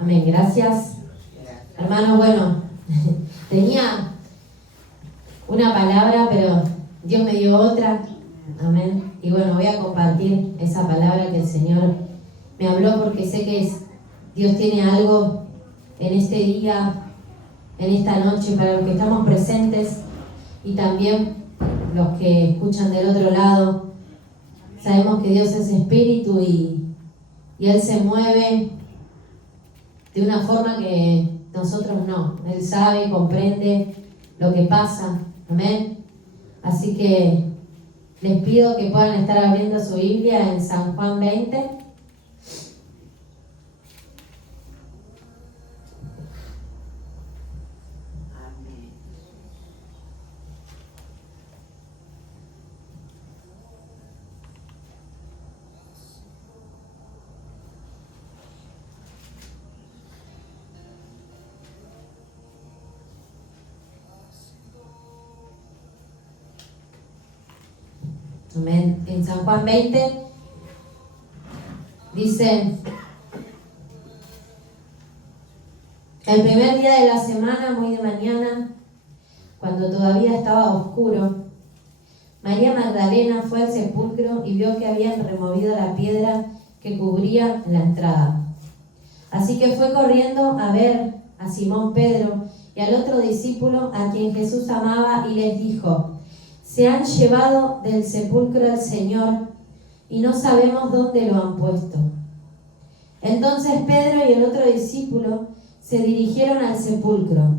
Amén, gracias. Hermanos, bueno, tenía una palabra, pero Dios me dio otra. Amén. Y bueno, voy a compartir esa palabra que el Señor me habló, porque sé que Dios tiene algo en este día, en esta noche, para los que estamos presentes y también los que escuchan del otro lado. Sabemos que Dios es espíritu y Él se mueve de una forma que nosotros no. Él sabe, comprende lo que pasa. Amén. Así que les pido que puedan estar abriendo su Biblia en San Juan 20. Amén. En San Juan 20 dice: el primer día de la semana, muy de mañana, cuando todavía estaba oscuro, María Magdalena fue al sepulcro y vio que habían removido la piedra que cubría la entrada. Así que fue corriendo a ver a Simón Pedro y al otro discípulo a quien Jesús amaba y les dijo: se han llevado del sepulcro al Señor y no sabemos dónde lo han puesto. Entonces Pedro y el otro discípulo se dirigieron al sepulcro.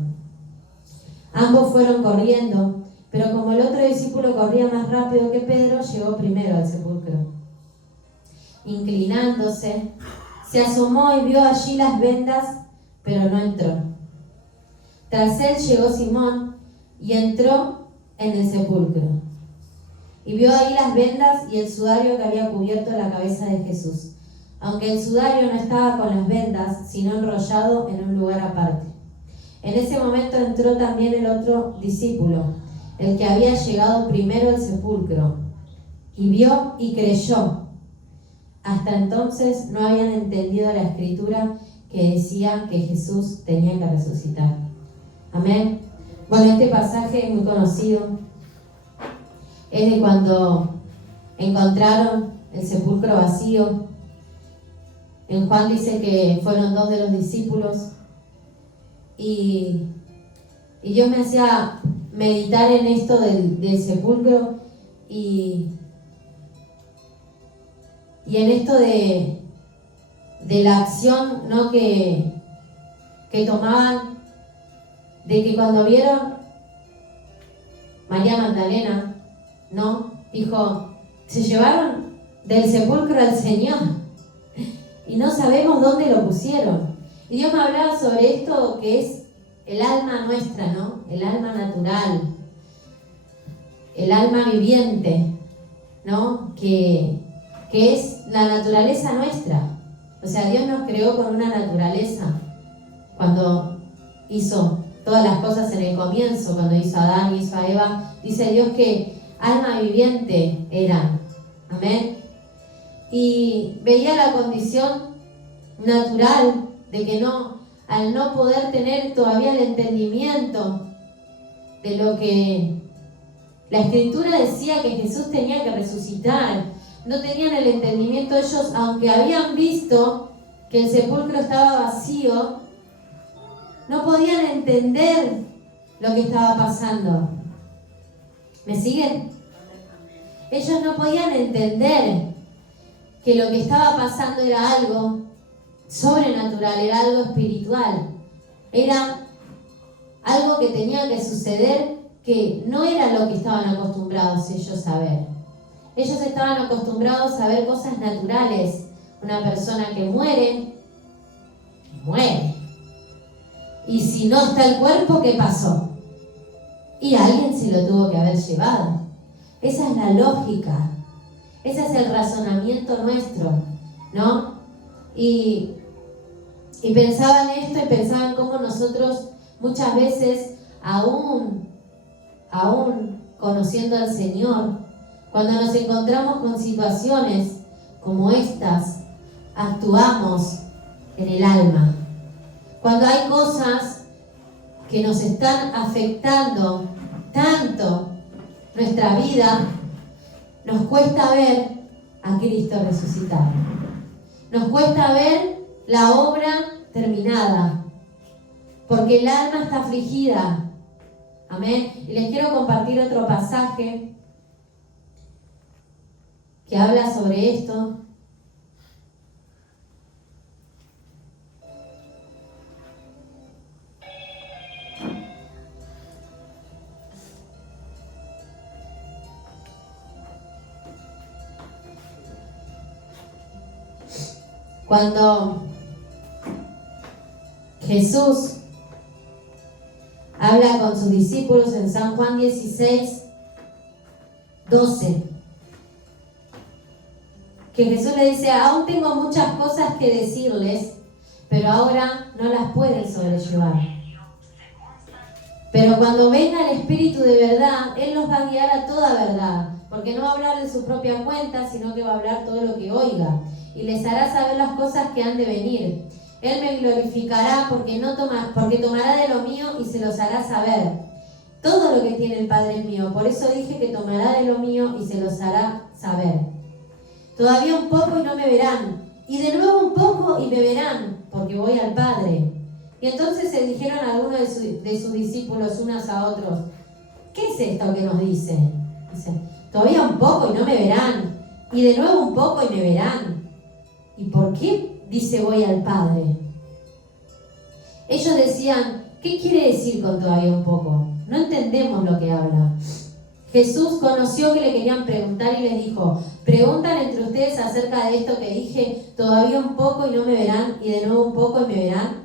Ambos fueron corriendo, pero como el otro discípulo corría más rápido que Pedro, llegó primero al sepulcro. Inclinándose, se asomó y vio allí las vendas, pero no entró. Tras él llegó Simón y entró en el sepulcro. Y vio ahí las vendas y el sudario que había cubierto la cabeza de Jesús, aunque el sudario no estaba con las vendas, sino enrollado en un lugar aparte. En ese momento entró también el otro discípulo, el que había llegado primero al sepulcro, y vio y creyó. Hasta entonces no habían entendido la escritura que decía que Jesús tenía que resucitar. Amén. Bueno, este pasaje es muy conocido. Es de cuando encontraron el sepulcro vacío. En Juan dice que fueron 2 de los discípulos. Y yo me hacía meditar en esto del sepulcro y en esto de la acción, ¿no?, que tomaban, de que cuando vieron María Magdalena, ¿no?, dijo: se llevaron del sepulcro al Señor y no sabemos dónde lo pusieron. Y Dios me hablaba sobre esto, que es el alma nuestra, ¿no?, el alma natural, el alma viviente, ¿no?, que es la naturaleza nuestra. O sea, Dios nos creó con una naturaleza. Cuando hizo todas las cosas en el comienzo, cuando hizo a Adán y hizo a Eva, dice Dios que alma viviente eran. Amén. Y veía la condición natural de que al no poder tener todavía el entendimiento de lo que la Escritura decía que Jesús tenía que resucitar, no tenían el entendimiento ellos, aunque habían visto que el sepulcro estaba vacío, no podían entender lo que estaba pasando. ¿Me siguen? Ellos no podían entender que lo que estaba pasando era algo sobrenatural, era algo espiritual, era algo que tenía que suceder, que no era lo que estaban acostumbrados ellos a ver. Ellos estaban acostumbrados a ver cosas naturales. Una persona que muere. Y si no está el cuerpo, ¿qué pasó? Y alguien se lo tuvo que haber llevado. Esa es la lógica. Ese es el razonamiento nuestro, ¿no? Y pensaba en esto y pensaba en cómo nosotros muchas veces, aún conociendo al Señor, cuando nos encontramos con situaciones como estas, actuamos en el alma. Cuando hay cosas que nos están afectando tanto nuestra vida, nos cuesta ver a Cristo resucitado. Nos cuesta ver la obra terminada, porque el alma está afligida. Amén. Y les quiero compartir otro pasaje que habla sobre esto. Cuando Jesús habla con sus discípulos en San Juan 16, 12, que Jesús le dice: aún tengo muchas cosas que decirles, pero ahora no las pueden sobrellevar. Pero cuando venga el Espíritu de verdad, Él los va a guiar a toda verdad, porque no va a hablar de su propia cuenta, sino que va a hablar todo lo que oiga, y les hará saber las cosas que han de venir. Él me glorificará porque tomará de lo mío y se los hará saber. Todo lo que tiene el Padre es mío, por eso dije que tomará de lo mío y se los hará saber. Todavía un poco y no me verán, y de nuevo un poco y me verán, porque voy al Padre. Y entonces se dijeron algunos de sus discípulos unos a otros: ¿qué es esto que nos dice? Dice: todavía un poco y no me verán, y de nuevo un poco y me verán. ¿Y por qué dice voy al Padre? Ellos decían: ¿qué quiere decir con todavía un poco? No entendemos lo que habla. Jesús conoció que le querían preguntar y les dijo: ¿preguntan entre ustedes acerca de esto que dije, todavía un poco y no me verán, y de nuevo un poco y me verán?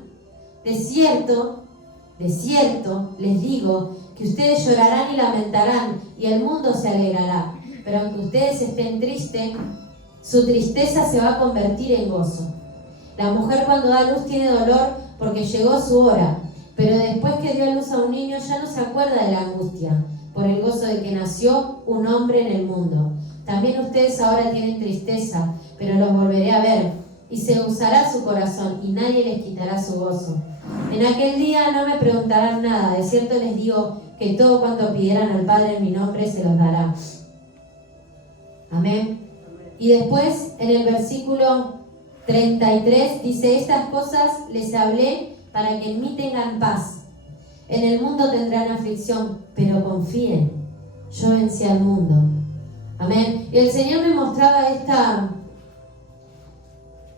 De cierto, les digo que ustedes llorarán y lamentarán, y el mundo se alegrará. Pero aunque ustedes estén tristes, su tristeza se va a convertir en gozo. La mujer cuando da luz tiene dolor porque llegó su hora, pero después que dio a luz a un niño ya no se acuerda de la angustia, por el gozo de que nació un hombre en el mundo. También ustedes ahora tienen tristeza, pero los volveré a ver, y se usará su corazón, y nadie les quitará su gozo. En aquel día no me preguntarán nada, de cierto les digo que todo cuanto pidieran al Padre en mi nombre se los dará. Amén. Y después, en el versículo 33, dice: estas cosas les hablé para que en mí tengan paz. En el mundo tendrán aflicción, pero confíen, yo vencí al mundo. Amén. Y el Señor me mostraba esta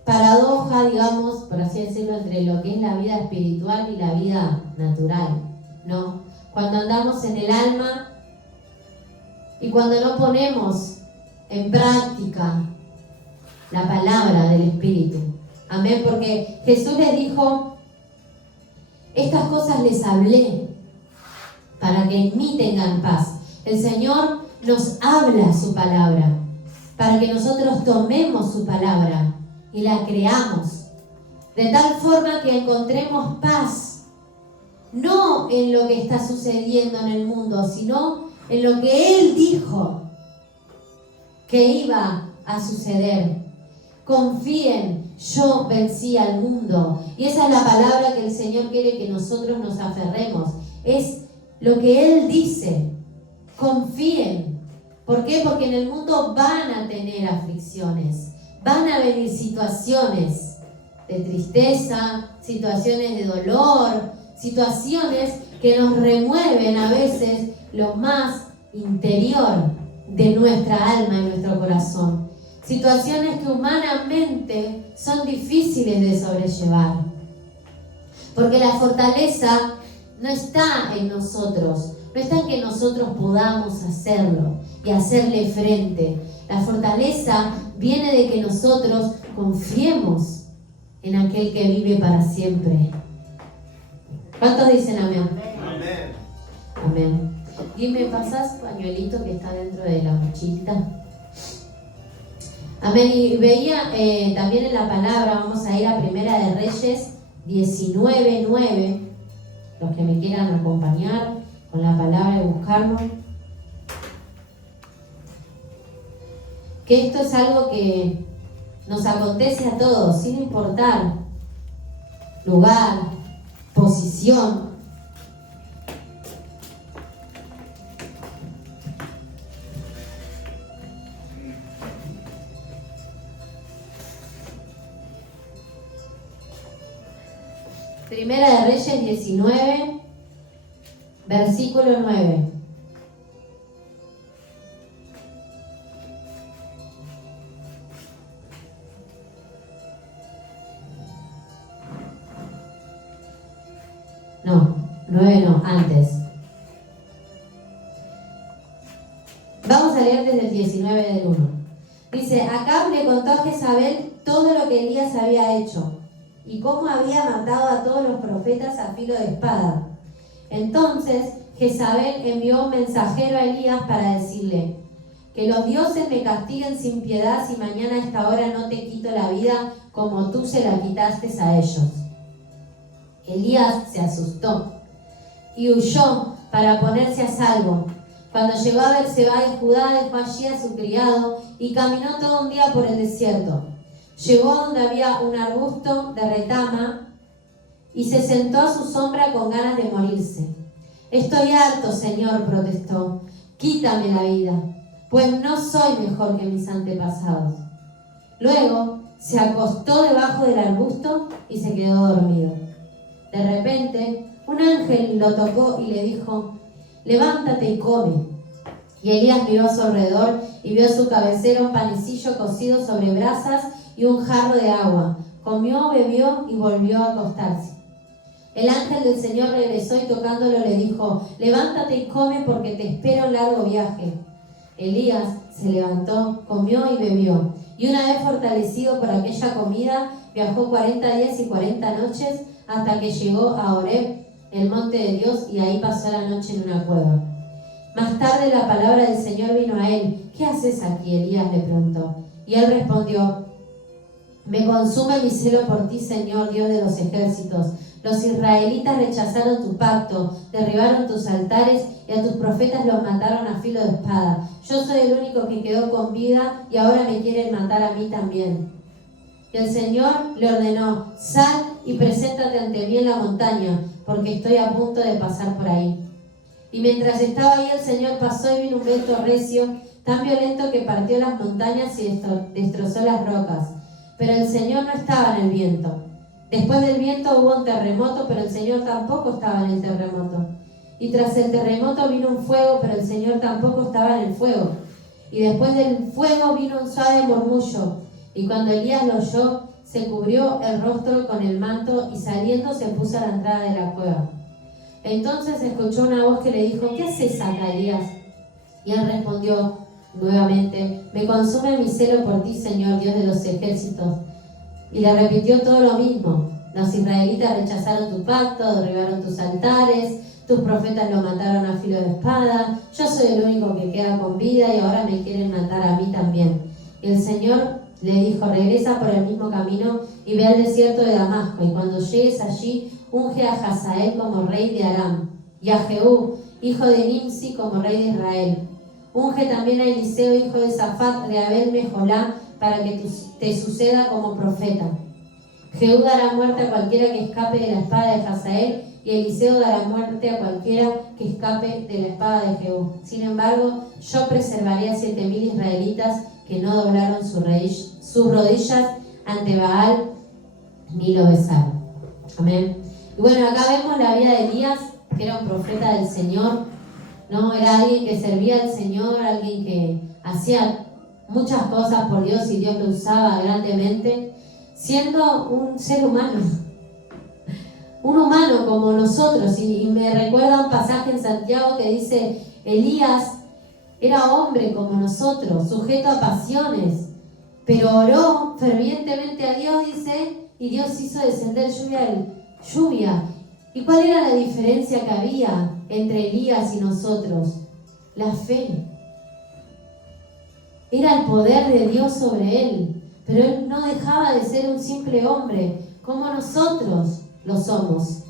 paradoja, digamos, por así decirlo, entre lo que es la vida espiritual y la vida natural, ¿no? Cuando andamos en el alma y cuando no ponemos en práctica la palabra del Espíritu. Amén, porque Jesús les dijo: estas cosas les hablé para que en mí tengan paz. El Señor nos habla su palabra para que nosotros tomemos su palabra y la creamos, de tal forma que encontremos paz, no en lo que está sucediendo en el mundo, sino en lo que Él dijo que iba a suceder. Confíen, yo vencí al mundo. Y esa es la palabra que el Señor quiere que nosotros nos aferremos. Es lo que Él dice. Confíen. ¿Por qué? Porque en el mundo van a tener aflicciones. Van a venir situaciones de tristeza, situaciones de dolor, situaciones que nos remueven a veces lo más interior de nuestra alma y nuestro corazón. Situaciones que humanamente son difíciles de sobrellevar. Porque la fortaleza no está en nosotros, no está en que nosotros podamos hacerlo y hacerle frente. La fortaleza viene de que nosotros confiemos en aquel que vive para siempre. ¿Cuántos dicen amén? Amén. Amén. Y me pasás pañuelito que está dentro de la mochilita. Amén. Y veía también en la palabra, vamos a ir a Primera de Reyes 19:9, los que me quieran acompañar con la palabra y buscarlo. Que esto es algo que nos acontece a todos, sin importar lugar, posición. Primera de Reyes 19, versículo 9. No, 9 no, antes. Vamos a leer desde el 19 del 1. Dice, Acab le contó a Jezabel todo lo que Elías había hecho y cómo había matado a todos los profetas a filo de espada. Entonces Jezabel envió un mensajero a Elías para decirle, que los dioses me castiguen sin piedad si mañana a esta hora no te quito la vida como tú se la quitaste a ellos. Elías se asustó y huyó para ponerse a salvo. Cuando llegó a Berseba en Judá, dejó allí a su criado y caminó todo un día por el desierto. Llegó donde había un arbusto de retama y se sentó a su sombra con ganas de morirse. Estoy harto, Señor, protestó. Quítame la vida, pues no soy mejor que mis antepasados. Luego se acostó debajo del arbusto y se quedó dormido. De repente, un ángel lo tocó y le dijo, levántate y come. Y Elías miró a su alrededor y vio a su cabecera un panecillo cocido sobre brasas y un jarro de agua. Comió, bebió y volvió a acostarse. El ángel del Señor regresó y tocándolo le dijo, levántate y come porque te espera un largo viaje. Elías se levantó, comió y bebió. Y una vez fortalecido por aquella comida, viajó 40 días y 40 noches hasta que llegó a Horeb, el monte de Dios, y ahí pasó la noche en una cueva. Más tarde la palabra del Señor vino a él. ¿Qué haces aquí, Elías?, le preguntó. Y él respondió, me consume mi celo por ti, Señor, Dios de los ejércitos. Los israelitas rechazaron tu pacto, derribaron tus altares y a tus profetas los mataron a filo de espada. Yo soy el único que quedó con vida y ahora me quieren matar a mí también. Y el Señor le ordenó, sal y preséntate ante mí en la montaña, porque estoy a punto de pasar por ahí. Y mientras estaba ahí el Señor pasó y vino un viento recio, tan violento que partió las montañas y destrozó las rocas. Pero el Señor no estaba en el viento. Después del viento hubo un terremoto, pero el Señor tampoco estaba en el terremoto. Y tras el terremoto vino un fuego, pero el Señor tampoco estaba en el fuego. Y después del fuego vino un suave murmullo. Y cuando Elías lo oyó, se cubrió el rostro con el manto y saliendo se puso a la entrada de la cueva. Entonces escuchó una voz que le dijo, ¿qué haces acá, Elías? Y él respondió nuevamente, me consume mi celo por ti, Señor, Dios de los ejércitos. Y le repitió todo lo mismo. Los israelitas rechazaron tu pacto, derribaron tus altares, tus profetas lo mataron a filo de espada, yo soy el único que queda con vida y ahora me quieren matar a mí también. Y el Señor le dijo, regresa por el mismo camino y ve al desierto de Damasco, y cuando llegues allí, unge a Hazael como rey de Aram, y a Jehú, hijo de Nimsi, como rey de Israel. Unge también a Eliseo, hijo de Safat, de Abel Mejolá, para que te suceda como profeta. Jehú dará muerte a cualquiera que escape de la espada de Hazael, y Eliseo dará muerte a cualquiera que escape de la espada de Jehú. Sin embargo, yo preservaré a 7,000 israelitas que no doblaron sus rodillas ante Baal ni lo besaron. Amén. Y bueno, acá vemos la vida de Elías, que era un profeta del Señor, ¿no? Era alguien que servía al Señor, alguien que hacía muchas cosas por Dios y Dios lo usaba grandemente, siendo un ser humano, un humano como nosotros. Y me recuerda un pasaje en Santiago que dice, Elías era hombre como nosotros, sujeto a pasiones, pero oró fervientemente a Dios, dice, y Dios hizo descender lluvia. ¿Y cuál era la diferencia que había entre Elías y nosotros? La fe. Era el poder de Dios sobre él, pero él no dejaba de ser un simple hombre, como nosotros lo somos.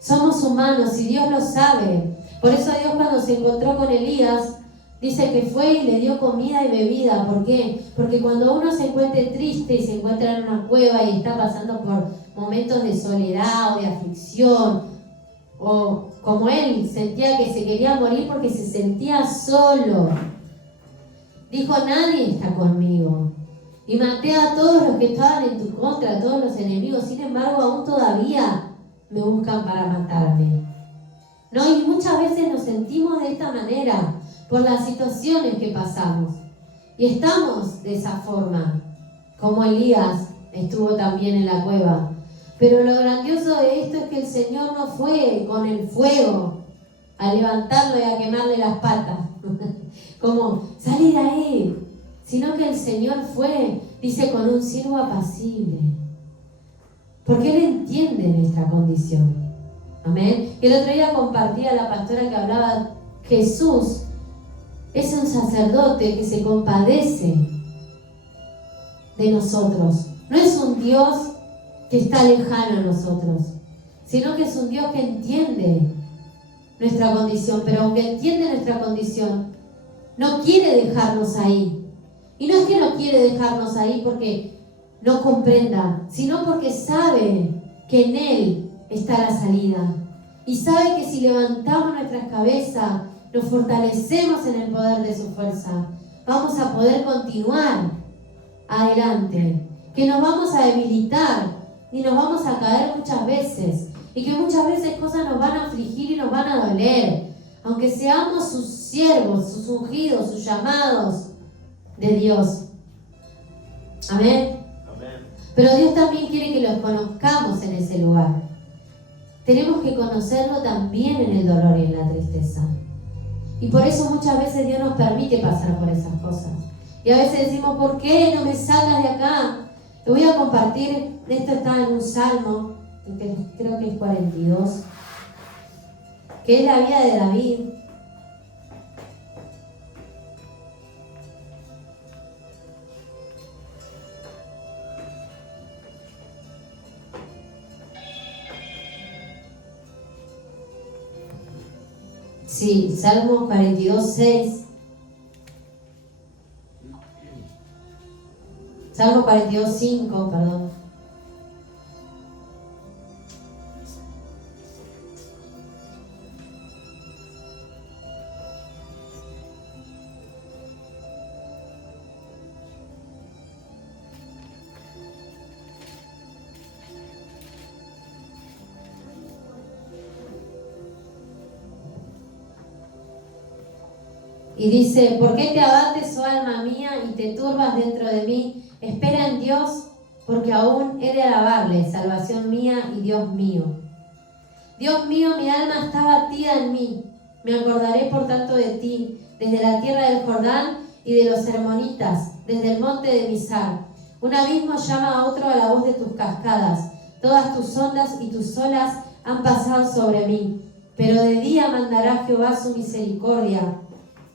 Somos humanos y Dios lo sabe. Por eso Dios, cuando se encontró con Elías, dice que fue y le dio comida y bebida. ¿Por qué? Porque cuando uno se encuentre triste y se encuentra en una cueva y está pasando momentos de soledad o de aflicción, o como él sentía que se quería morir porque se sentía solo. Dijo: nadie está conmigo. Y maté a todos los que estaban en tu contra, a todos los enemigos. Sin embargo, aún todavía me buscan para matarme. ¿No? Y muchas veces nos sentimos de esta manera por las situaciones que pasamos. Y estamos de esa forma, como Elías estuvo también en la cueva. Pero lo grandioso de esto es que el Señor no fue con el fuego a levantarlo y a quemarle las patas, como salí de ahí, sino que el Señor fue, dice, con un siervo apacible, porque Él entiende nuestra condición. Amén. Y el otro día compartía la pastora que hablaba, Jesús es un sacerdote que se compadece de nosotros. No es un Dios que está lejano a nosotros, sino que es un Dios que entiende nuestra condición, pero aunque entiende nuestra condición, no quiere dejarnos ahí. Y no es que no quiere dejarnos ahí porque no comprenda, sino porque sabe que en Él está la salida. Y sabe que si levantamos nuestras cabezas, nos fortalecemos en el poder de su fuerza, vamos a poder continuar adelante, que nos vamos a debilitar y nos vamos a caer muchas veces, y que muchas veces cosas nos van a afligir y nos van a doler, aunque seamos sus siervos, sus ungidos, sus llamados de Dios. Amén. Amén. Pero Dios también quiere que los conozcamos en ese lugar. Tenemos que conocerlo también en el dolor y en la tristeza. Y por eso muchas veces Dios nos permite pasar por esas cosas. Y a veces decimos: ¿por qué no me sacas de acá? Te voy a compartir, esto está en un salmo, que creo que es 42, que es la vida de David. Sí, Salmo 42, 6. Salmo 42, 5, perdón. Y dice: ¿por qué te abates, oh alma mía, y te turbas dentro de mí? Espera en Dios, porque aún he de alabarle, salvación mía y Dios mío. Dios mío, mi alma está batida en mí. Me acordaré por tanto de ti, desde la tierra del Jordán y de los hermonitas, desde el monte de Mizar. Un abismo llama a otro a la voz de tus cascadas. Todas tus ondas y tus olas han pasado sobre mí. Pero de día mandará Jehová su misericordia,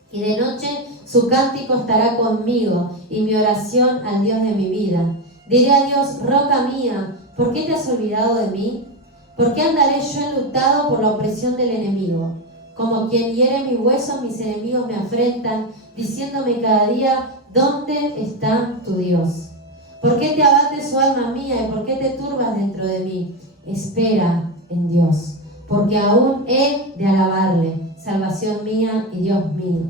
y de noche su cántico estará conmigo, y mi oración al Dios de mi vida. Diré a Dios: roca mía, ¿por qué te has olvidado de mí? ¿Por qué andaré yo enlutado por la opresión del enemigo? Como quien hiere mis huesos, mis enemigos me afrentan, diciéndome cada día: ¿dónde está tu Dios? ¿Por qué te abates, oh alma mía, y por qué te turbas dentro de mí? Espera en Dios, porque aún he de alabarle, salvación mía y Dios mío.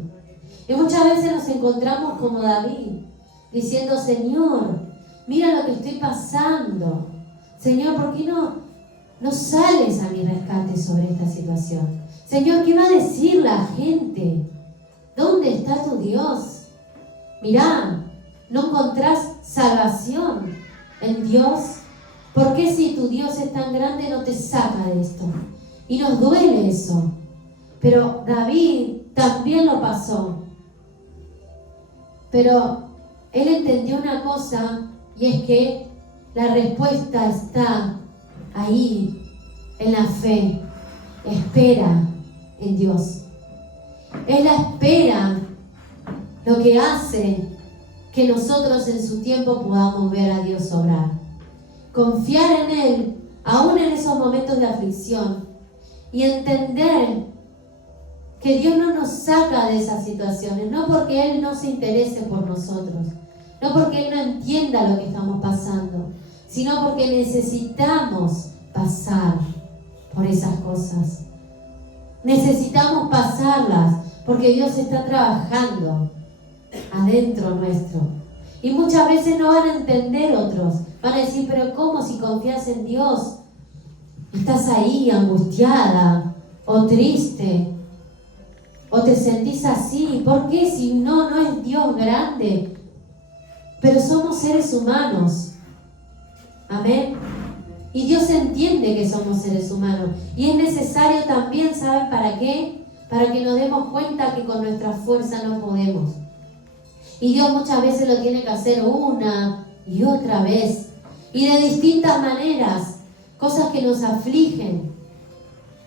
Y muchas veces nos encontramos como David, diciendo: Señor, mira lo que estoy pasando. Señor, ¿por qué no sales a mi rescate sobre esta situación? Señor, ¿qué va a decir la gente? ¿Dónde está tu Dios? Mirá, ¿no encontrás salvación en Dios? ¿Por qué si tu Dios es tan grande no te saca de esto? Y nos duele eso. Pero David también lo pasó. Pero él entendió una cosa, y es que la respuesta está ahí, en la fe. Espera en Dios. Es la espera lo que hace que nosotros en su tiempo podamos ver a Dios obrar. Confiar en Él, aún en esos momentos de aflicción, y entender que Dios no nos saca de esas situaciones, no porque Él no se interese por nosotros, no porque Él no entienda lo que estamos pasando, sino porque necesitamos pasar por esas cosas. Necesitamos pasarlas porque Dios está trabajando adentro nuestro. Y muchas veces no van a entender otros. Van a decir, pero ¿cómo si confías en Dios? Estás ahí angustiada o triste o te sentís así. ¿Por qué si no es Dios grande? Pero somos seres humanos. Amén. Y Dios entiende que somos seres humanos. Y es necesario también, ¿saben para qué? Para que nos demos cuenta que con nuestra fuerza no podemos. Y Dios muchas veces lo tiene que hacer una y otra vez. Y de distintas maneras. Cosas que nos afligen.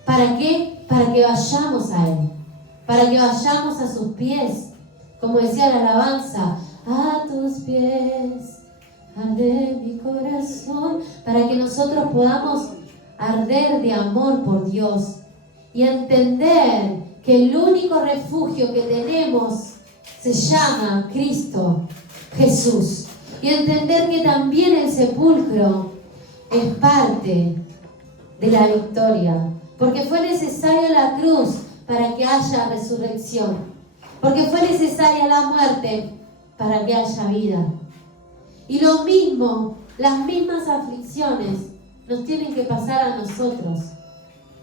¿Para qué? Para que vayamos a Él. Para que vayamos a sus pies. Como decía la alabanza, a tus pies arde mi corazón. Para que nosotros podamos arder de amor por Dios. Y entender que el único refugio que tenemos se llama Cristo Jesús. Y entender que también el sepulcro es parte de la victoria. Porque fue necesaria la cruz para que haya resurrección. Porque fue necesaria la muerte para que haya vida. Y lo mismo, las mismas aflicciones nos tienen que pasar a nosotros,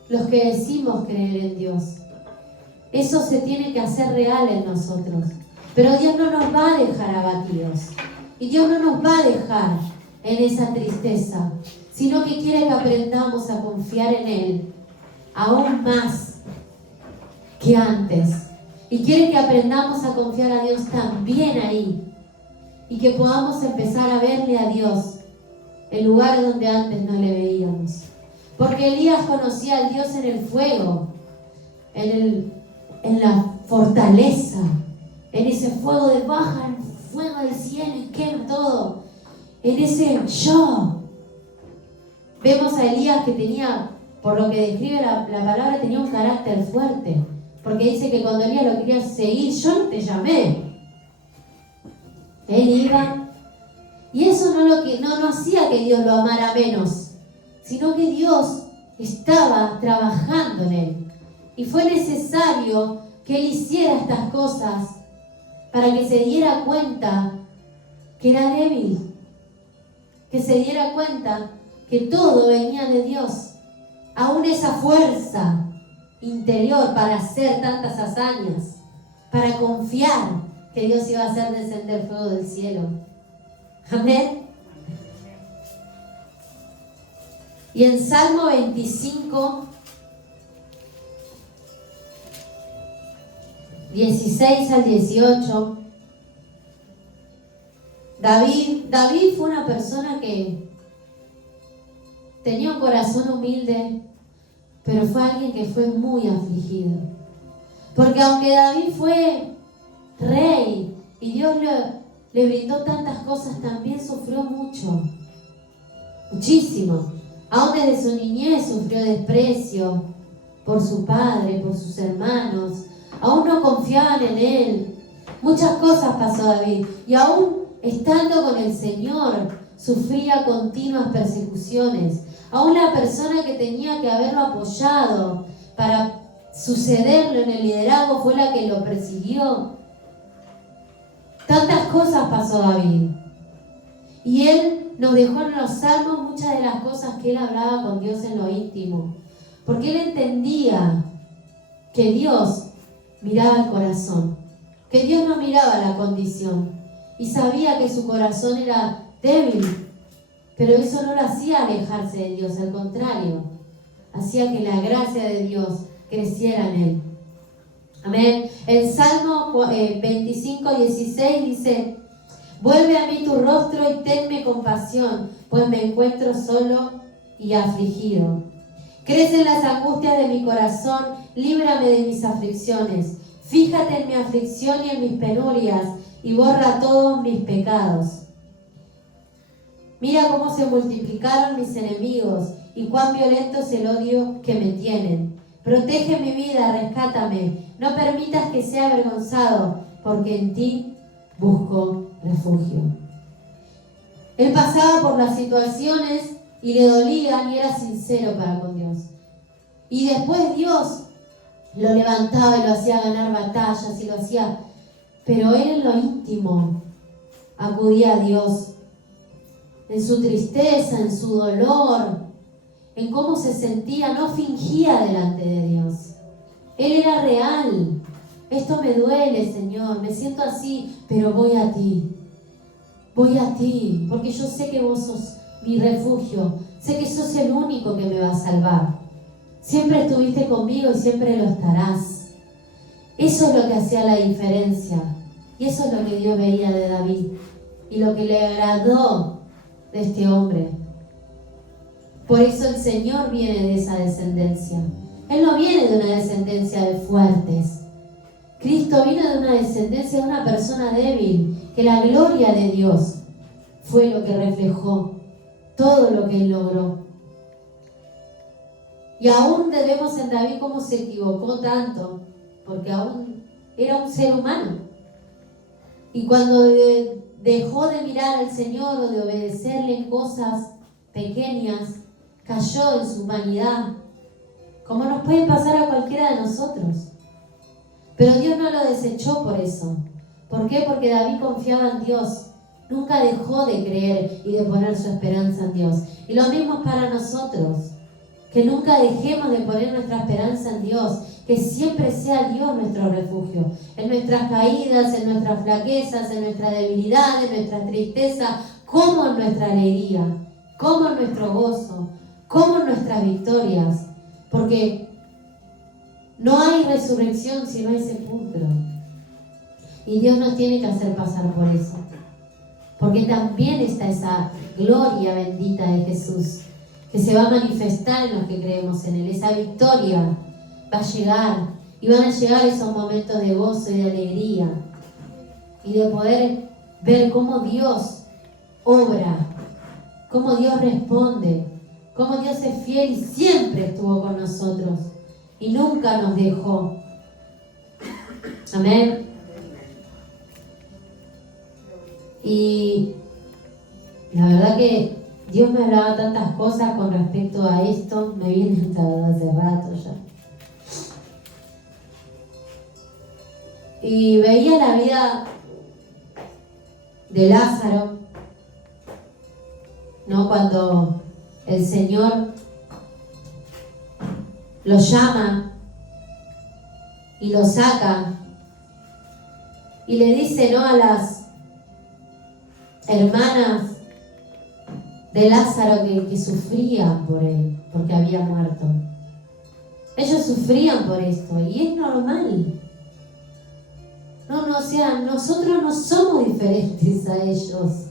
los que decimos creer en Dios. Eso se tiene que hacer real en nosotros. Pero Dios no nos va a dejar abatidos. Y Dios no nos va a dejar en esa tristeza, sino que quiere que aprendamos a confiar en Él aún más que antes. Y quiere que aprendamos a confiar a Dios también ahí. Y que podamos empezar a verle a Dios en lugares donde antes no le veíamos. Porque Elías conocía al Dios en el fuego, en la fortaleza, en ese fuego de baja, el fuego del cielo y quema todo. En ese yo. Vemos a Elías que tenía, por lo que describe la palabra, tenía un carácter fuerte. Porque dice que cuando Elías lo quería seguir, yo no te llamé. Él iba. Y eso no hacía que Dios lo amara menos, sino que Dios estaba trabajando en él. Y fue necesario que él hiciera estas cosas para que se diera cuenta que era débil. Que se diera cuenta que todo venía de Dios. Aún esa fuerza interior para hacer tantas hazañas, para confiar que Dios iba a hacer descender fuego del cielo. Amén. Y en Salmo 25, 16 al 18, David fue una persona que tenía un corazón humilde, pero fue alguien que fue muy afligido. Porque aunque David fue rey y Dios le brindó tantas cosas, también sufrió mucho, muchísimo. Aún desde su niñez sufrió desprecio por su padre, por sus hermanos. Aún no confiaban en él. Muchas cosas pasó David. Y aún estando con el Señor, sufría continuas persecuciones. Aún la persona que tenía que haberlo apoyado para sucederlo en el liderazgo fue la que lo persiguió. Tantas cosas pasó David. Y él nos dejó en los salmos muchas de las cosas que él hablaba con Dios en lo íntimo. Porque él entendía que Dios miraba el corazón. Que Dios no miraba la condición. Y sabía que su corazón era débil. Pero eso no lo hacía alejarse de Dios. Al contrario, hacía que la gracia de Dios creciera en él. Amén. El Salmo 25, 16 dice: vuelve a mí tu rostro y tenme compasión, pues me encuentro solo y afligido. Crecen las angustias de mi corazón, líbrame de mis aflicciones. Fíjate en mi aflicción y en mis penurias, y borra todos mis pecados. Mira cómo se multiplicaron mis enemigos, y cuán violento es el odio que me tienen. Protege mi vida, rescátame. No permitas que sea avergonzado, porque en ti busco refugio. Él pasaba por las situaciones y le dolían y era sincero para con Dios. Y después Dios lo levantaba y lo hacía ganar batallas y lo hacía... Pero él en lo íntimo acudía a Dios. En su tristeza, en su dolor, en cómo se sentía, no fingía delante de Dios. Él era real. Esto me duele, Señor, me siento así, pero voy a ti. Voy a ti, porque yo sé que vos sos mi refugio. Sé que sos el único que me va a salvar. Siempre estuviste conmigo y siempre lo estarás. Eso es lo que hacía la diferencia. Y eso es lo que Dios veía de David. Y lo que le agradó de este hombre. Por eso el Señor viene de esa descendencia. Él no viene de una descendencia de fuertes. Cristo vino de una descendencia de una persona débil, que la gloria de Dios fue lo que reflejó todo lo que él logró. Y aún vemos en David cómo se equivocó tanto, porque aún era un ser humano. Y cuando dejó de mirar al Señor o de obedecerle en cosas pequeñas, cayó en su humanidad, como nos puede pasar a cualquiera de nosotros. Pero Dios no lo desechó por eso. ¿Por qué? Porque David confiaba en Dios. Nunca dejó de creer y de poner su esperanza en Dios. Y lo mismo es para nosotros. Que nunca dejemos de poner nuestra esperanza en Dios. Que siempre sea Dios nuestro refugio. En nuestras caídas, en nuestras flaquezas, en nuestra debilidad, en nuestra tristeza, como en nuestra alegría, como en nuestro gozo, como en nuestras victorias. Porque no hay resurrección si no hay sepulcro. Y Dios nos tiene que hacer pasar por eso. Porque también está esa gloria bendita de Jesús, que se va a manifestar en los que creemos en Él. Esa victoria va a llegar. Y van a llegar esos momentos de gozo y de alegría. Y de poder ver cómo Dios obra, cómo Dios responde, cómo Dios es fiel y siempre estuvo con nosotros. Y nunca nos dejó. Amén. Y la verdad que Dios me hablaba tantas cosas con respecto a esto. Me viene hasta hace rato ya. Y veía la vida de Lázaro, ¿no? Cuando el Señor lo llama y lo saca y le dice, ¿no?, a las hermanas de Lázaro que sufrían por él, porque había muerto. Ellos sufrían por esto y es normal. No, o sea, nosotros no somos diferentes a ellos.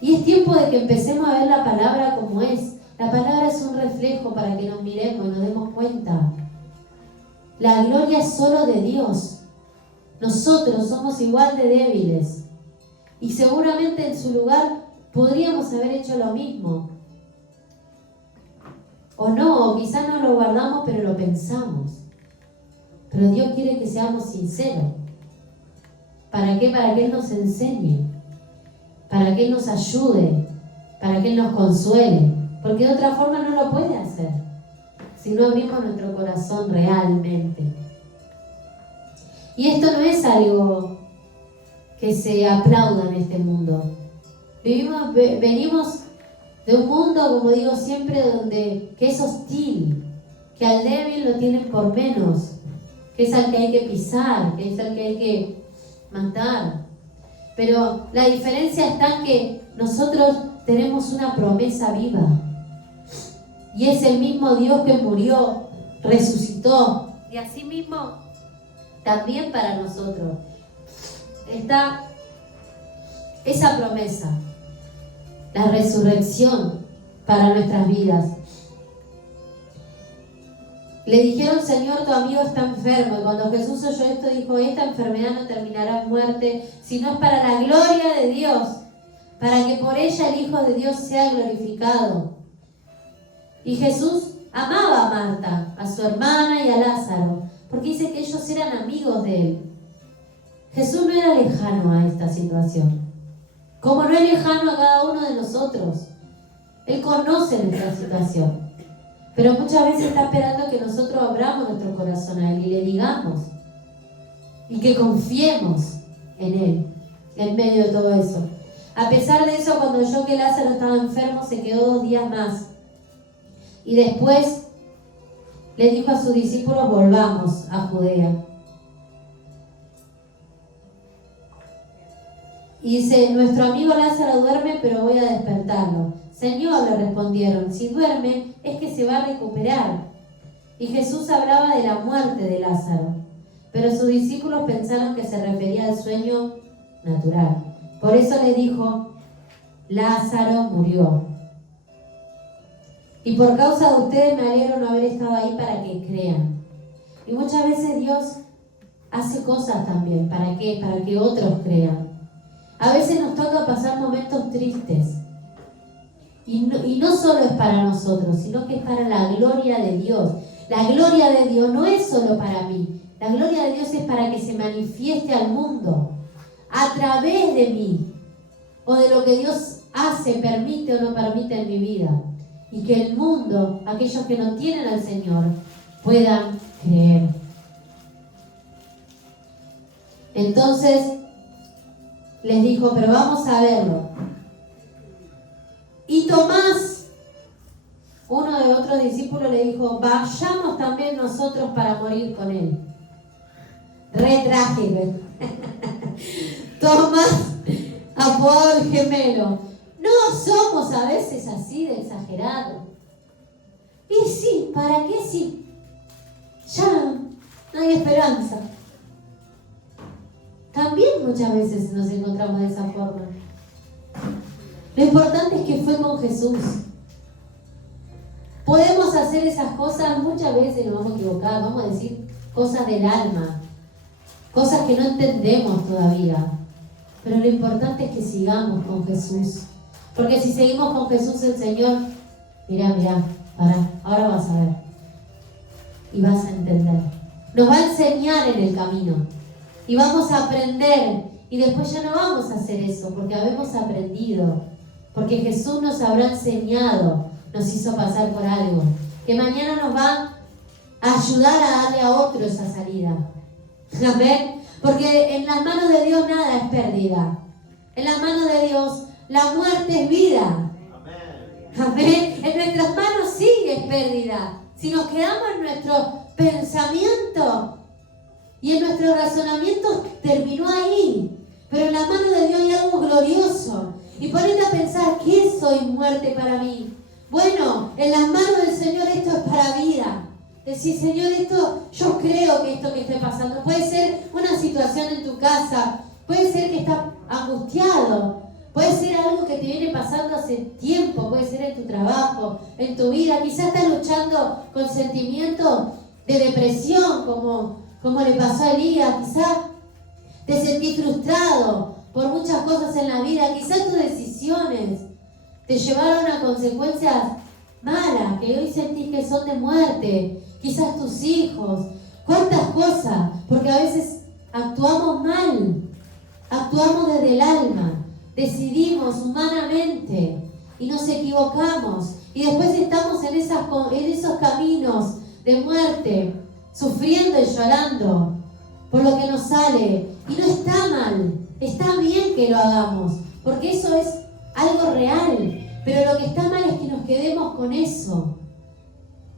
Y es tiempo de que empecemos a ver la palabra como es. La palabra es un reflejo para que nos miremos y nos demos cuenta. La gloria es solo de Dios. Nosotros somos igual de débiles. Y seguramente en su lugar podríamos haber hecho lo mismo. O no, o quizás no lo guardamos, pero lo pensamos. Pero Dios quiere que seamos sinceros. ¿Para qué? Para que Él nos enseñe. Para que Él nos ayude. Para que Él nos consuele. Porque de otra forma no lo puede hacer. Si no abrimos nuestro corazón realmente. Y esto no es algo que se aplauda en este mundo. Venimos de un mundo, como digo siempre, que es hostil, que al débil lo tienen por menos, que es al que hay que pisar, que es al que hay que matar. Pero la diferencia está en que nosotros tenemos una promesa viva. Y es el mismo Dios que murió, resucitó. Y así mismo, también para nosotros está esa promesa, la resurrección para nuestras vidas. Le dijeron, Señor, tu amigo está enfermo. Y cuando Jesús oyó esto, dijo, esta enfermedad no terminará en muerte, sino es para la gloria de Dios, para que por ella el Hijo de Dios sea glorificado. Y Jesús amaba a Marta, a su hermana y a Lázaro, porque dice que ellos eran amigos de Él. Jesús no era lejano a esta situación. como no es lejano a cada uno de nosotros. Él conoce nuestra situación, pero muchas veces está esperando que nosotros abramos nuestro corazón a Él y le digamos, y que confiemos en Él, en medio de todo eso. A pesar de eso, cuando oyó que Lázaro estaba enfermo, se quedó 2 días más. Y después le dijo a sus discípulos, volvamos a Judea. Y dice, nuestro amigo Lázaro duerme, pero voy a despertarlo. Señor, le respondieron, si duerme es que se va a recuperar. Y Jesús hablaba de la muerte de Lázaro, pero sus discípulos pensaron que se refería al sueño natural. Por eso le dijo, Lázaro murió. Y por causa de ustedes me alegro no haber estado ahí para que crean. Y muchas veces Dios hace cosas también. ¿Para qué? Para que otros crean. A veces nos toca pasar momentos tristes. Y no solo es para nosotros, sino que es para la gloria de Dios. La gloria de Dios no es solo para mí. La gloria de Dios es para que se manifieste al mundo a través de mí, o de lo que Dios hace, permite o no permite en mi vida, y que el mundo, aquellos que no tienen al Señor, puedan creer. Entonces les dijo, pero vamos a verlo. Y Tomás, uno de otros discípulos, le dijo, vayamos también nosotros para morir con él. Re trágico. Tomás, apodado el gemelo. No somos a veces así de exagerados. Y sí, ¿para qué sí? Ya no hay esperanza. También muchas veces nos encontramos de esa forma. Lo importante es que fue con Jesús. Podemos hacer esas cosas, muchas veces nos vamos a equivocar, vamos a decir cosas del alma, cosas que no entendemos todavía. Pero lo importante es que sigamos con Jesús. Porque si seguimos con Jesús, el Señor, mirá, ahora vas a ver. Y vas a entender. Nos va a enseñar en el camino. Y vamos a aprender. Y después ya no vamos a hacer eso, porque habemos aprendido. Porque Jesús nos habrá enseñado, nos hizo pasar por algo. Que mañana nos va a ayudar a darle a otro esa salida. ¿Amén? Porque en las manos de Dios nada es pérdida. En las manos de Dios la muerte es vida. Amén. En nuestras manos sí es pérdida. Si nos quedamos en nuestro pensamiento y en nuestro razonamiento, terminó ahí. Pero en la mano de Dios hay algo glorioso. Y ponete a pensar, ¿qué soy muerte para mí? Bueno, en las manos del Señor esto es para vida. Decir, Señor, esto, yo creo que esto que esté pasando puede ser una situación en tu casa, puede ser que estás angustiado, puede ser algo que te viene pasando hace tiempo, puede ser en tu trabajo, en tu vida. Quizás estás luchando con sentimientos de depresión, como le pasó a Elías. Quizás te sentís frustrado por muchas cosas en la vida. Quizás tus decisiones te llevaron a consecuencias malas, que hoy sentís que son de muerte. Quizás tus hijos. ¿Cuántas cosas? Porque a veces actuamos mal. Actuamos desde el alma. Decidimos humanamente y nos equivocamos. Y después estamos en esos caminos de muerte, sufriendo y llorando por lo que nos sale. Y no está mal. Está bien que lo hagamos, porque eso es algo real. Pero lo que está mal es que nos quedemos con eso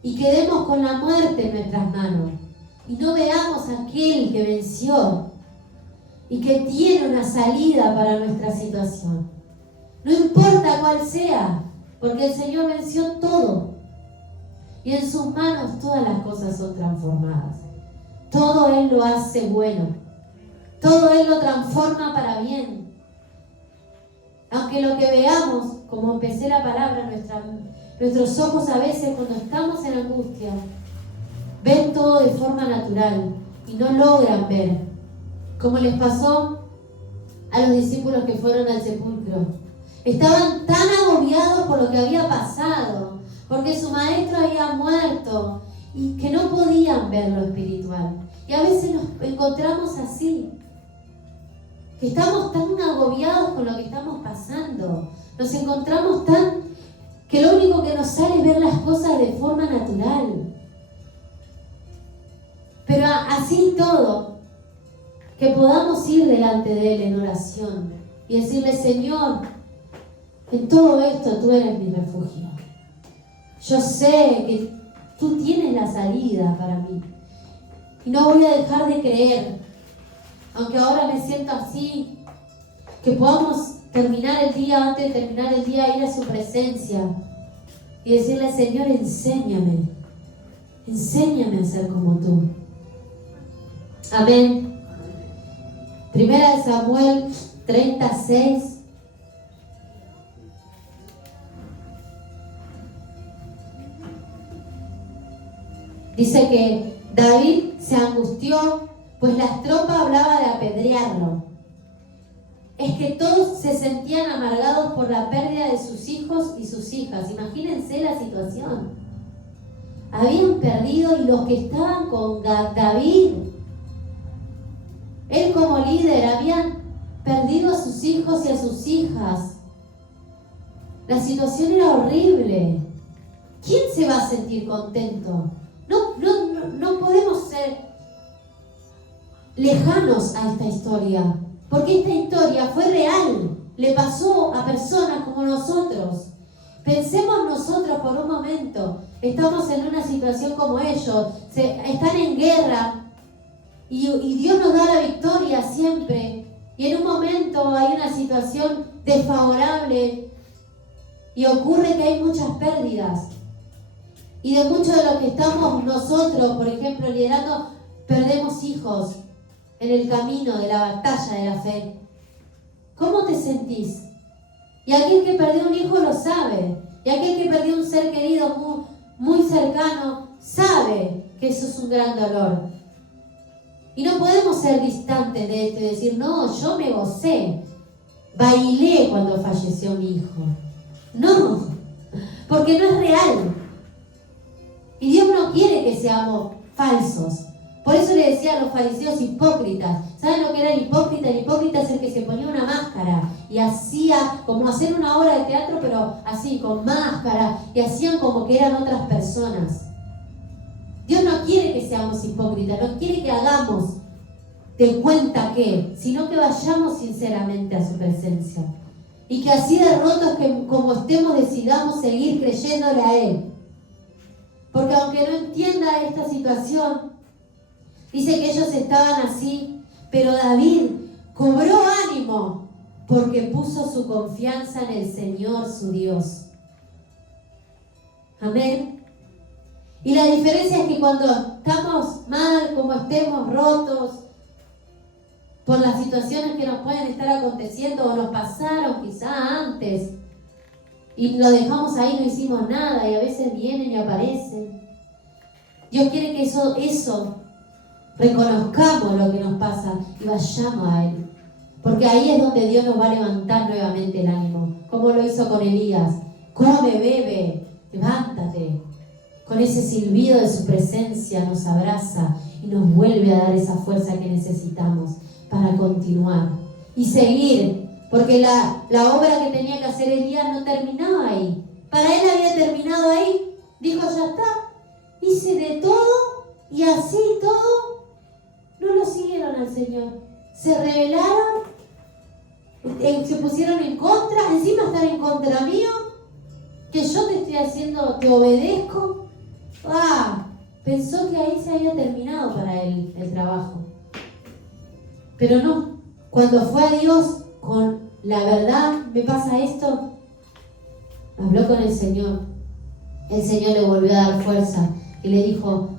y quedemos con la muerte en nuestras manos y no veamos a aquel que venció y que tiene una salida para nuestra situación. No importa cuál sea, porque el Señor venció todo y en sus manos todas las cosas son transformadas. Todo Él lo hace bueno, todo Él lo transforma para bien. Aunque lo que veamos, como empecé la palabra, nuestros ojos a veces cuando estamos en angustia ven todo de forma natural y no logran ver, como les pasó a los discípulos que fueron al sepulcro. Estaban tan agobiados por lo que había pasado, porque su maestro había muerto, y que no podían ver lo espiritual. Y a veces nos encontramos así, que estamos tan agobiados con lo que estamos pasando. Nos encontramos tan que lo único que nos sale es ver las cosas de forma natural. Pero así todo, que podamos ir delante de Él en oración y decirle: Señor, en todo esto tú eres mi refugio. Yo sé que tú tienes la salida para mí. Y no voy a dejar de creer, aunque ahora me siento así, que podamos terminar el día, antes de terminar el día, ir a su presencia y decirle: Señor, enséñame a ser como tú. Amén. Primera de Samuel 36. Dice que David se angustió, pues las tropas hablaban de apedrearlo. Es que todos se sentían amargados por la pérdida de sus hijos y sus hijas. Imagínense la situación. Habían perdido, y los que estaban con David, él como líder, habían perdido a sus hijos y a sus hijas. La situación era horrible. ¿Quién se va a sentir contento? No podemos ser lejanos a esta historia, porque esta historia fue real, le pasó a personas como nosotros. Pensemos nosotros por un momento, estamos en una situación como ellos, están en guerra y Dios nos da la victoria siempre, y en un momento hay una situación desfavorable y ocurre que hay muchas pérdidas. Y de muchos de los que estamos nosotros, por ejemplo, liderando, perdemos hijos en el camino de la batalla de la fe. ¿Cómo te sentís? Y aquel que perdió un hijo lo sabe. Y aquel que perdió un ser querido muy, muy cercano sabe que eso es un gran dolor. Y no podemos ser distantes de esto y decir: no, yo me gocé, bailé cuando falleció mi hijo. No, porque no es real. Y Dios no quiere que seamos falsos. Por eso le decía a los fariseos hipócritas. ¿Saben lo que era el hipócrita? El hipócrita es el que se ponía una máscara y hacía como hacer una obra de teatro, pero así, con máscara, y hacían como que eran otras personas. Dios no quiere que seamos hipócritas, no quiere que hagamos de cuenta que, sino que vayamos sinceramente a su presencia. Y que así de rotos como estemos, decidamos seguir creyéndole a Él. Porque aunque no entienda esta situación, dice que ellos estaban así, pero David cobró ánimo porque puso su confianza en el Señor su Dios. Amén. Y la diferencia es que cuando estamos mal, como estemos rotos, por las situaciones que nos pueden estar aconteciendo o nos pasaron quizá antes, y lo dejamos ahí, no hicimos nada, y a veces vienen y aparecen. Dios quiere que eso reconozcamos lo que nos pasa y vayamos a Él. Porque ahí es donde Dios nos va a levantar nuevamente el ánimo. Como lo hizo con Elías. Come, bebe, levántate. Con ese silbido de su presencia nos abraza y nos vuelve a dar esa fuerza que necesitamos para continuar y seguir. Porque la obra que tenía que hacer Elías no terminaba ahí. Para él había terminado ahí. Dijo: ya está, hice de todo, y así todo no lo siguieron al Señor. Se rebelaron, se pusieron en contra, encima están en contra mío, que yo te estoy haciendo, te obedezco. Pensó que ahí se había terminado para él el trabajo. Pero no, cuando fue a Dios con la verdad: me pasa esto, habló con el Señor. El Señor le volvió a dar fuerza y le dijo: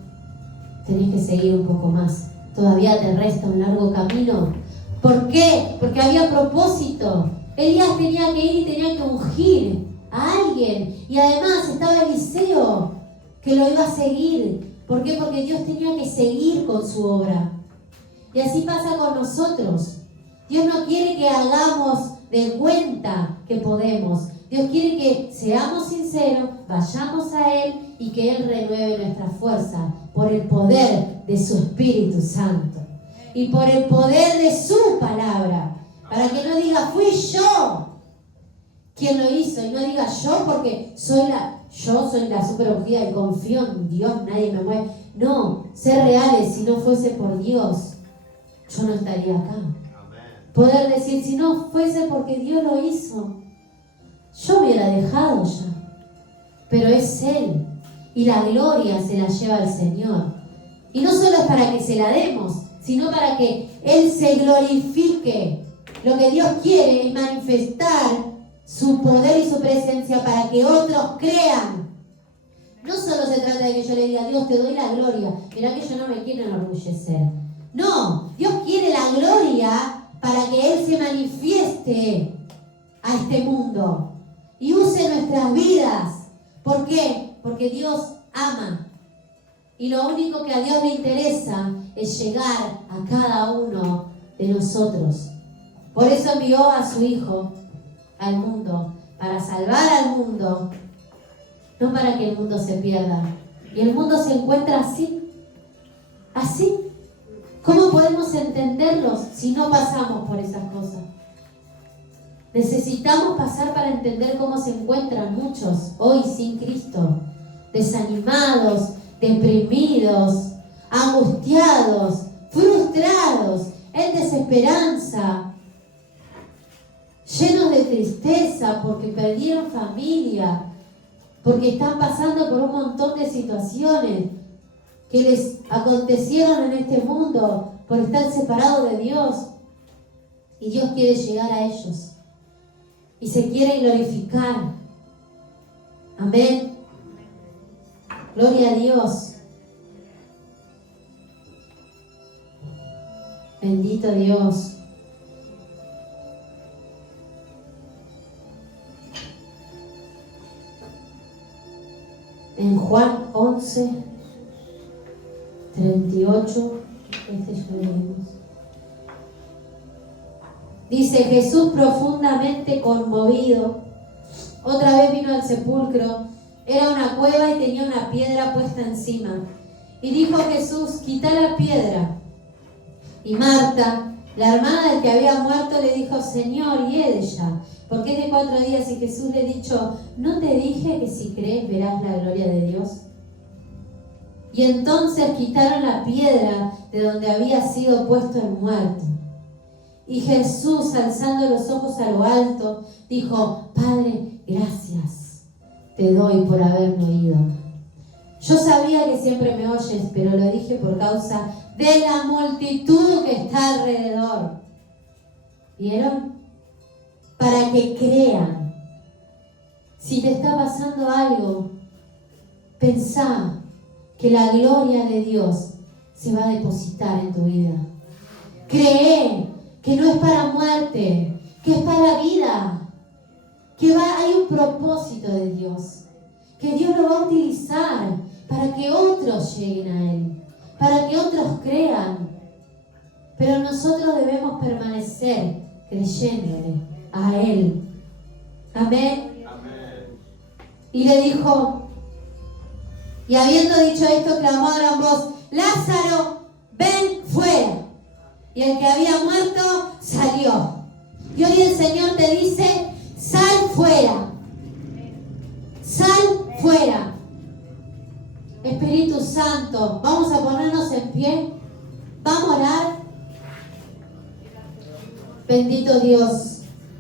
tenés que seguir un poco más, todavía te resta un largo camino. ¿Por qué? Porque había propósito. Elías tenía que ir y tenía que ungir a alguien, y además estaba Eliseo que lo iba a seguir. ¿Por qué? Porque Dios tenía que seguir con su obra. Y así pasa con nosotros. Dios no quiere que hagamos de cuenta que podemos. Dios quiere que seamos sinceros, vayamos a Él y que Él renueve nuestra fuerza por el poder de su Espíritu Santo y por el poder de su palabra. Para que no diga, fui yo quien lo hizo. Y no diga yo porque yo soy la super ungida y confío en Dios, nadie me mueve. No, ser reales, si no fuese por Dios, yo no estaría acá. Poder decir, si no fuese porque Dios lo hizo, yo hubiera dejado ya. Pero es Él. Y la gloria se la lleva el Señor. Y no solo es para que se la demos, sino para que Él se glorifique. Lo que Dios quiere es manifestar su poder y su presencia para que otros crean. No solo se trata de que yo le diga, Dios, te doy la gloria. Mirá que yo no me quiero enorgullecer. No, Dios quiere la gloria para que Él se manifieste a este mundo y use nuestras vidas. ¿Por qué? Porque Dios ama. Y lo único que a Dios le interesa es llegar a cada uno de nosotros. Por eso envió a su Hijo al mundo, para salvar al mundo, no para que el mundo se pierda. Y el mundo se encuentra así. Así. ¿Cómo podemos entenderlos si no pasamos por esas cosas? Necesitamos pasar para entender cómo se encuentran muchos hoy sin Cristo. Desanimados, deprimidos, angustiados, frustrados, en desesperanza, llenos de tristeza porque perdieron familia, porque están pasando por un montón de situaciones que les acontecieron en este mundo por estar separados de Dios. Y Dios quiere llegar a ellos y se quiere glorificar. Amén. Gloria a Dios. Bendito Dios. En Juan 11, 38, ya lo leímos. Dice, Jesús profundamente conmovido, otra vez vino al sepulcro. Era una cueva y tenía una piedra puesta encima. Y dijo Jesús, quita la piedra. Y Marta, la hermana del que había muerto, le dijo, Señor, hiede ya, porque es de 4 días. Y Jesús le dijo, ¿no te dije que si crees verás la gloria de Dios? Y entonces quitaron la piedra de donde había sido puesto el muerto. Y Jesús, alzando los ojos a lo alto, dijo, Padre, gracias te doy por haberme oído. Yo sabía que siempre me oyes, pero lo dije por causa de la multitud que está alrededor. ¿Vieron? Para que crean. Si te está pasando algo, pensá que la gloria de Dios se va a depositar en tu vida. Cree que no es para muerte, que es para vida. Que hay un propósito de Dios, que Dios lo va a utilizar para que otros lleguen a Él, para que otros crean. Pero nosotros debemos permanecer creyéndole a Él. Amén. Amén. Y le dijo, y habiendo dicho esto, clamó a gran voz, Lázaro, ven fuera. Y el que había muerto salió. Y hoy el Señor te dice, sal fuera. Sal fuera. Espíritu Santo, vamos a ponernos en pie. Vamos a orar. Bendito Dios.